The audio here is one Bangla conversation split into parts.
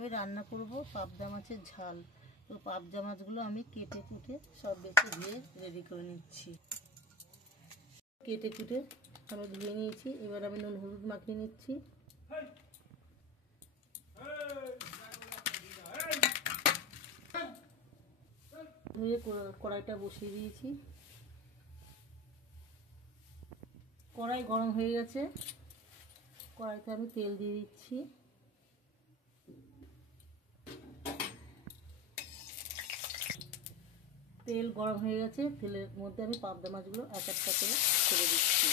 আমি রান্না করব পাবদা মাছের ঝাল। তো পাবদা মাছগুলো আমি কেটে কুটে সব বেছে ধুয়ে রেডি করে নিচ্ছি। কেটে কুটে আমি ধুয়ে নিয়েছি। এবার আমি নুন হলুদ মাখিয়ে নিচ্ছি। ধুয়ে কড়াইটা বসিয়ে দিয়েছি। কড়াই গরম হয়ে গেছে। কড়াইতে আমি তেল দিয়ে দিচ্ছি। তেল গরম হয়ে গেছে। তেলের মধ্যে আমি পাবদা মাছগুলো এক একটা করে ছেড়ে দিচ্ছি।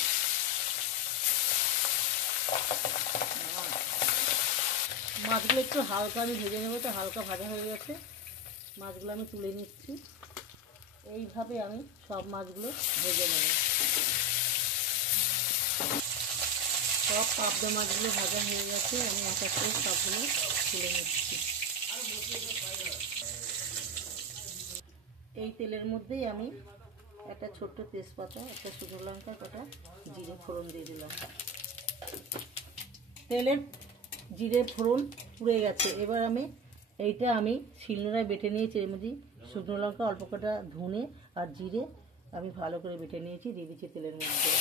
মাছগুলো একটু হালকা আমি ভেজে নেবো। তো হালকা ভাজা হয়ে গেছে, মাছগুলো আমি তুলে নিচ্ছি। এইভাবে আমি সব মাছগুলো ভেজে নেব। সব পাবদা মাছগুলো ভাজা হয়ে গেছে, আমি এক এক করে সবগুলো তুলে নিচ্ছি। এই তেলের মধ্যেই আমি একটা ছোট্ট তেজপাতা, একটা শুকনো লঙ্কা, কটা জিরে ফোড়ন দিয়ে দিলাম। তেলের জিরে ফোড়ন পুড়ে গেছে। এবার আমি শিলনোড়ায় বেটে নিয়েছি। এর মধ্যে শুকনো লঙ্কা, অল্প কটা ধনে আর জিরে আমি ভালো করে বেটে নিয়েছি, দিয়ে দিচ্ছি তেলের মধ্যে।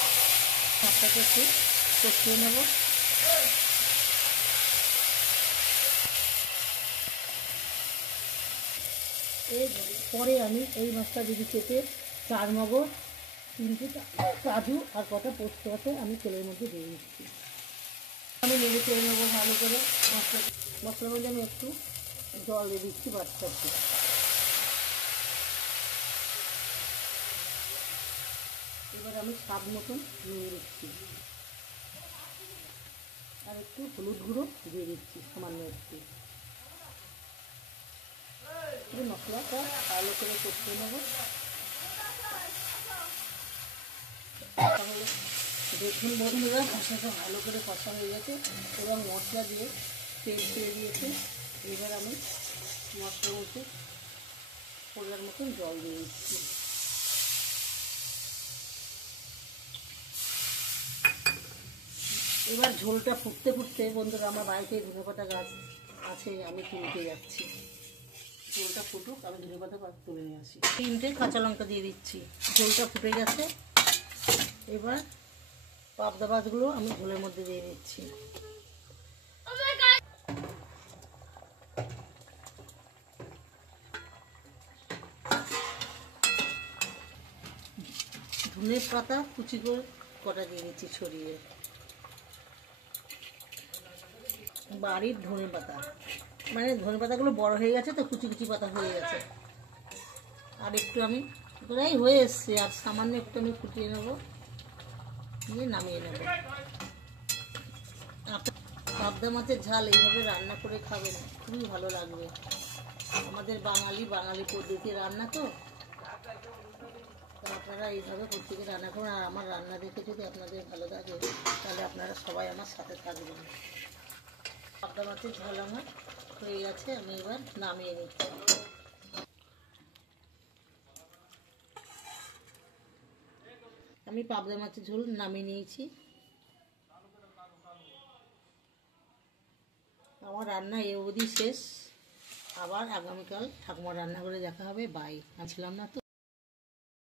মাছটাকে একটু কষিয়ে নেব। এরপরে আমি এই মাছটা যদি কেটে 4 মগজ, 3টে কাজু আর কটা পোস্ত আছে আমি তেলের মধ্যে দিয়ে দিচ্ছি। আমি নেড়ে চেড়ে নেবো ভালো করে। মশলার মধ্যে আমি একটু জল দিয়ে দিচ্ছি বাচ্চাকে। এবার আমি স্বাদ মতন নিয়ে দিচ্ছি, আর একটু হলুদ গুঁড়ো দিয়ে দিচ্ছি সামান্য একটু। মশলাটা ভালো করে কষিয়ে নেব। তাহলে দেখুন বন্ধুরা, মশলাটা ভালো করে কষা হয়ে গেছে এবং মশলা দিয়ে তেল ছেড়ে দিয়েছে। এবার আমি মশলার মধ্যে পরিমাণ মতন জল দিয়ে দিচ্ছি। এবার ঝোলটা ফুটতে ফুটতে বন্ধুরা, আমার বাড়িতে ধনেপাতা গাছ আছে, আমি কিনতে যাচ্ছি। ঝোলটা ফুটুক, আমি ধনেপাতা তুলে নিয়ে আসি। 3টে কাঁচা লঙ্কা দিয়ে দিচ্ছি। ঝোলটা ফুটে গেছে। এবার পাবদা মাছগুলো আমি ঝোলের মধ্যে দিয়ে দিচ্ছি। ধনে পাতা কুচি করে কটা দিয়ে দিচ্ছি ছড়িয়ে। বাড়ির ধনে পাতা, মানে ধনে পাতাগুলো বড় হয়ে গেছে, তো কুচি কুচি পাতা হয়ে গেছে। আর একটু আমি প্রায় হয়ে এসছে, আর সামান্য একটু আমি ফুটিয়ে নেবো, নিয়ে নামিয়ে নেব। পাবদা মাছের ঝাল এইভাবে রান্না করে খাবেন, খুবই ভালো লাগবে। আমাদের বাঙালি পদ্ধতি রান্না, তো আপনারা এইভাবে প্রত্যেকে রান্না করুন। আর আমার রান্না দেখে যদি আপনাদের ভালো লাগে, তাহলে আপনারা সবাই আমার সাথে থাকবেন। পাবদা মাছের ঝাল আমার হয়ে গেছে, আমি এবার নামিয়ে নিচ্ছি। আমি পাবদা মাছের ঝোল নামিয়ে নিয়েছি। আমার রান্না এ অবধি শেষ। আবার আগামীকাল ঠাকুমার রান্না করে দেখা হবে। বাই। ছিলাম না তো।